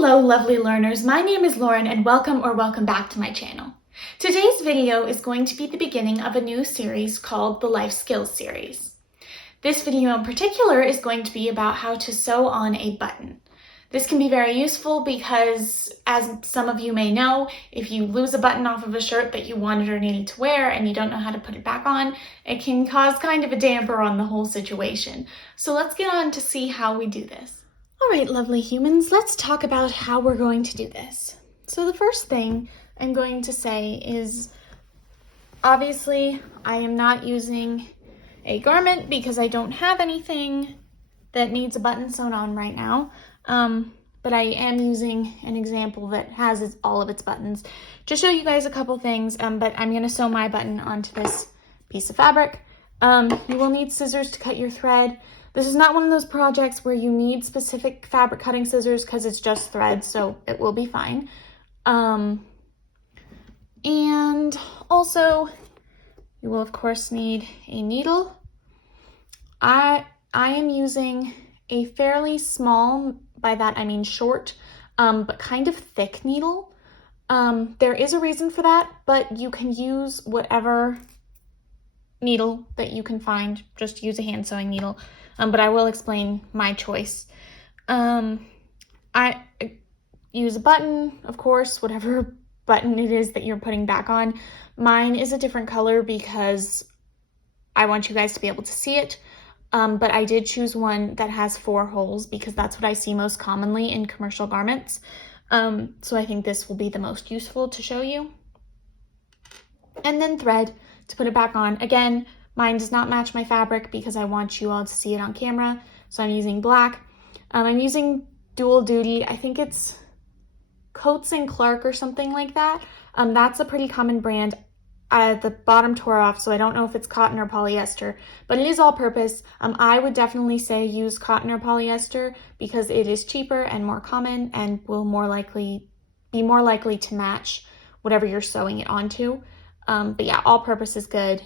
Hello lovely learners, my name is Lauren and welcome back to my channel. Today's video is going to be the beginning of a new series called the Life Skills series. This video in particular is going to be about how to sew on a button. This can be very useful because, as some of you may know, if you lose a button off of a shirt that you wanted or needed to wear and you don't know how to put it back on, it can cause kind of a damper on the whole situation. So let's get on to see how we do this. All right, lovely humans, let's talk about how we're going to do this. So the first thing I'm going to say is, obviously, I am not using a garment because I don't have anything that needs a button sewn on right now. But I am using an example that has all of its buttons to show you guys a couple things, but I'm going to sew my button onto this piece of fabric. You will need scissors to cut your thread. This is not one of those projects where you need specific fabric cutting scissors because it's just thread, so it will be fine. And also, you will of course need a needle. I am using a fairly small, by that I mean short, but kind of thick needle. There is a reason for that, but you can use whatever needle that you can find. Just use a hand sewing needle. But I will explain my choice. I use a button, of course, whatever button it is that you're putting back on. Mine is a different color because I want you guys to be able to see it. But I did choose one that has 4 holes because that's what I see most commonly in commercial garments. So I think this will be the most useful to show you. And then thread to put it back on. Again, mine does not match my fabric because I want you all to see it on camera. So I'm using black. I'm using Dual Duty. I think it's Coats and Clark or something like that. That's a pretty common brand. The bottom tore off, so I don't know if it's cotton or polyester, but it is all purpose. I would definitely say use cotton or polyester because it is cheaper and more common and will be more likely to match whatever you're sewing it onto. But yeah, all purpose is good.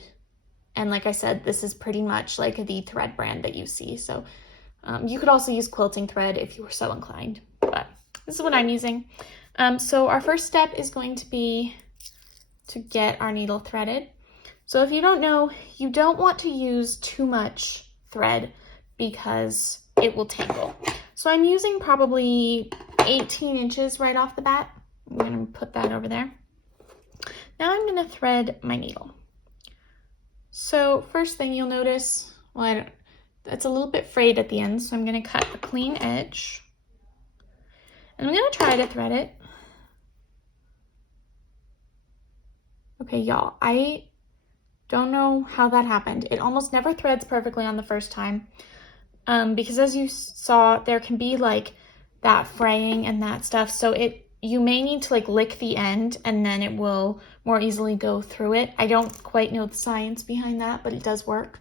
And like I said, this is pretty much like the thread brand that you see. So you could also use quilting thread if you were so inclined, but this is what I'm using. So our first step is going to be to get our needle threaded. So if you don't know, you don't want to use too much thread because it will tangle. So I'm using probably 18 inches right off the bat. I'm going to put that over there. Now I'm going to thread my needle. So first thing you'll notice, it's a little bit frayed at the end, so I'm going to cut a clean edge. And I'm going to try to thread it. Okay, y'all, I don't know how that happened. It almost never threads perfectly on the first time. Because as you saw, there can be like that fraying and that stuff. So you may need to like lick the end and then it will more easily go through it. I don't quite know the science behind that, but it does work.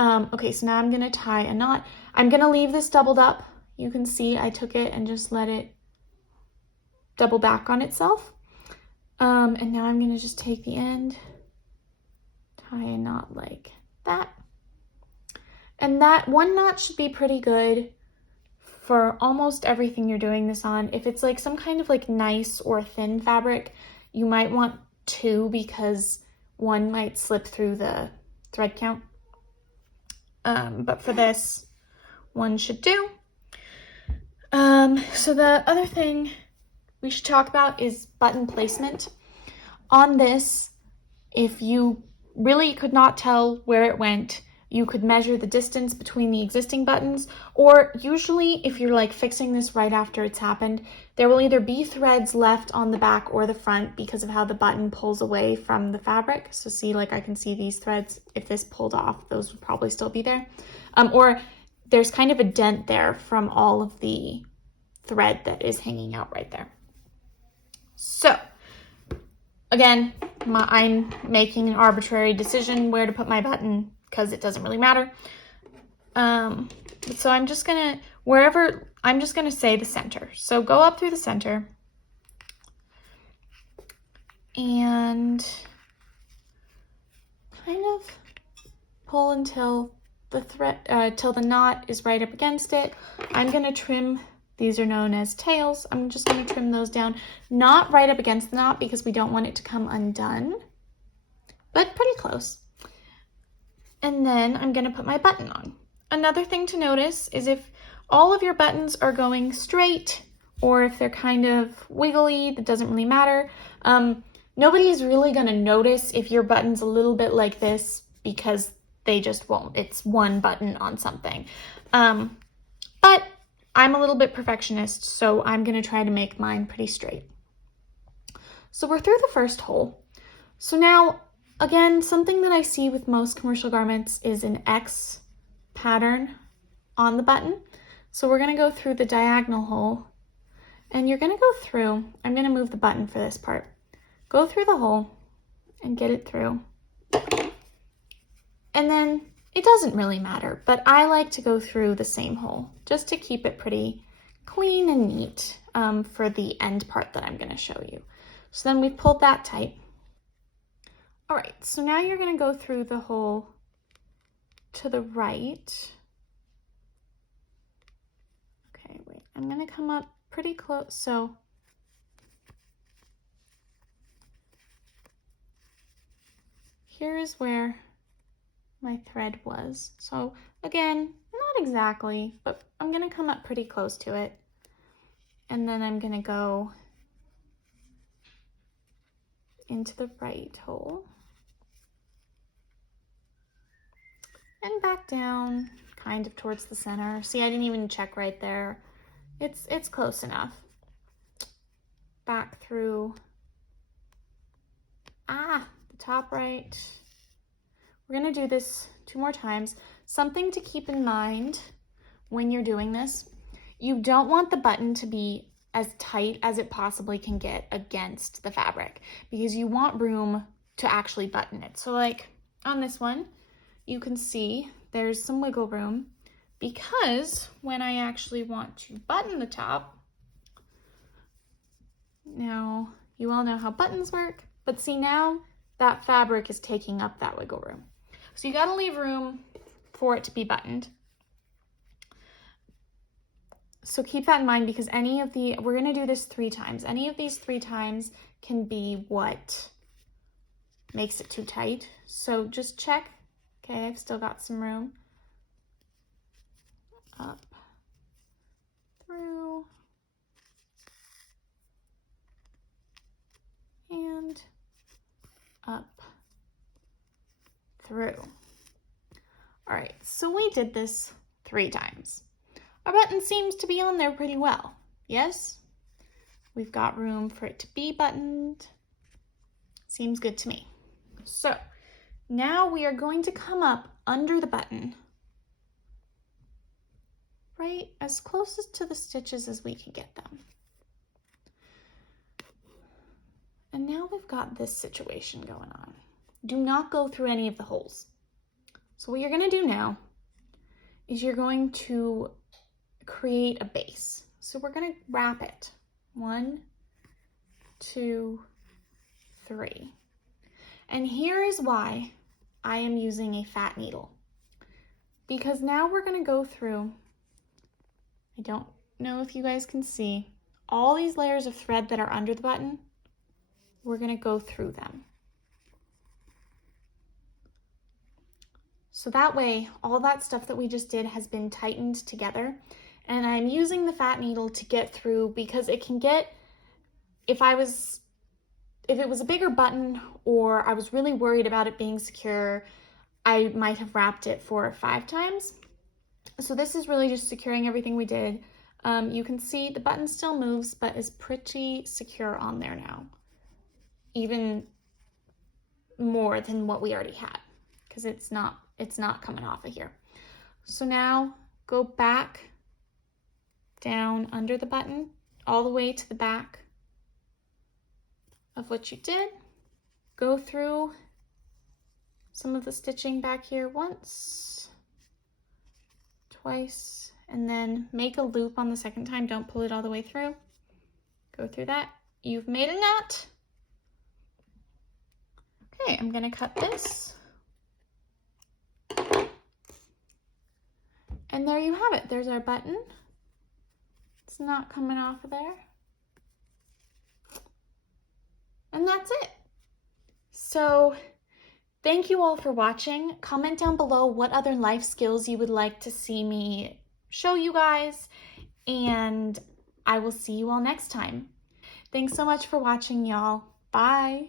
Okay, so now I'm gonna tie a knot. I'm gonna leave this doubled up. You can see I took it and just let it double back on itself. And now I'm gonna just take the end, tie a knot like that. And that one knot should be pretty good for almost everything you're doing this on. If it's like some kind of like nice or thin fabric, you might want 2 because one might slip through the thread count. But for this, 1 should do. So the other thing we should talk about is button placement. On this, if you really could not tell where it went, you could measure the distance between the existing buttons, or usually if you're like fixing this right after it's happened, there will either be threads left on the back or the front because of how the button pulls away from the fabric. So see, like I can see these threads, if this pulled off, those would probably still be there. Or there's kind of a dent there from all of the thread that is hanging out right there. So again, I'm making an arbitrary decision where to put my button because it doesn't really matter. So I'm just gonna, I'm just gonna say the center. So go up through the center and kind of pull until the knot is right up against it. I'm gonna trim These are known as tails. I'm just going to trim those down, not right up against the knot because we don't want it to come undone, but pretty close. And then I'm going to put my button on. Another thing to notice is if all of your buttons are going straight or if they're kind of wiggly, that doesn't really matter. Nobody's really going to notice if your button's a little bit like this because they just won't. It's one button on something. But I'm a little bit perfectionist, so I'm going to try to make mine pretty straight. So we're through the first hole. So now, again, something that I see with most commercial garments is an X pattern on the button. So we're going to go through the diagonal hole, and you're going to go through. I'm going to move the button for this part. Go through the hole and get it through. And then it doesn't really matter, but I like to go through the same hole just to keep it pretty clean and neat for the end part that I'm going to show you. So then we've pulled that tight. All right, so now you're going to go through the hole to the right. Okay, wait, I'm going to come up pretty close. So here's where my thread was. So again, not exactly, but I'm going to come up pretty close to it. And then I'm going to go into the right hole. And back down, kind of towards the center. See, I didn't even check right there. It's close enough. Back through, the top right. We're gonna do this 2 more times. Something to keep in mind when you're doing this, you don't want the button to be as tight as it possibly can get against the fabric because you want room to actually button it. So like on this one, you can see there's some wiggle room because when I actually want to button the top, now you all know how buttons work, but see now that fabric is taking up that wiggle room. So you gotta leave room for it to be buttoned. So keep that in mind because we're gonna do this 3 times. Any of these 3 times can be what makes it too tight. So just check. Okay, I've still got some room. Up, through, and up, through. All right, so we did this 3 times. Our button seems to be on there pretty well. Yes? We've got room for it to be buttoned. Seems good to me. So now we are going to come up under the button, right as close to the stitches as we can get them. And now we've got this situation going on. Do not go through any of the holes. So what you're going to do now is you're going to create a base. So we're going to wrap it. 1, 2, 3. And here is why I am using a fat needle. Because now we're going to go through, I don't know if you guys can see, all these layers of thread that are under the button, we're going to go through them. So that way, all that stuff that we just did has been tightened together. And I'm using the fat needle to get through because it can get, if it was a bigger button or I was really worried about it being secure, I might have wrapped it 4 or 5 times. So this is really just securing everything we did. You can see the button still moves, but is pretty secure on there now. Even more than what we already had because it's not coming off of here. So now go back down under the button all the way to the back of what you did. Go through some of the stitching back here once, twice, and then make a loop on the second time. Don't pull it all the way through. Go through that. You've made a knot. Okay, I'm gonna cut this. And there you have it. There's our button. It's not coming off of there. And that's it. So thank you all for watching. Comment down below what other life skills you would like to see me show you guys, and I will see you all next time. Thanks so much for watching, y'all. Bye.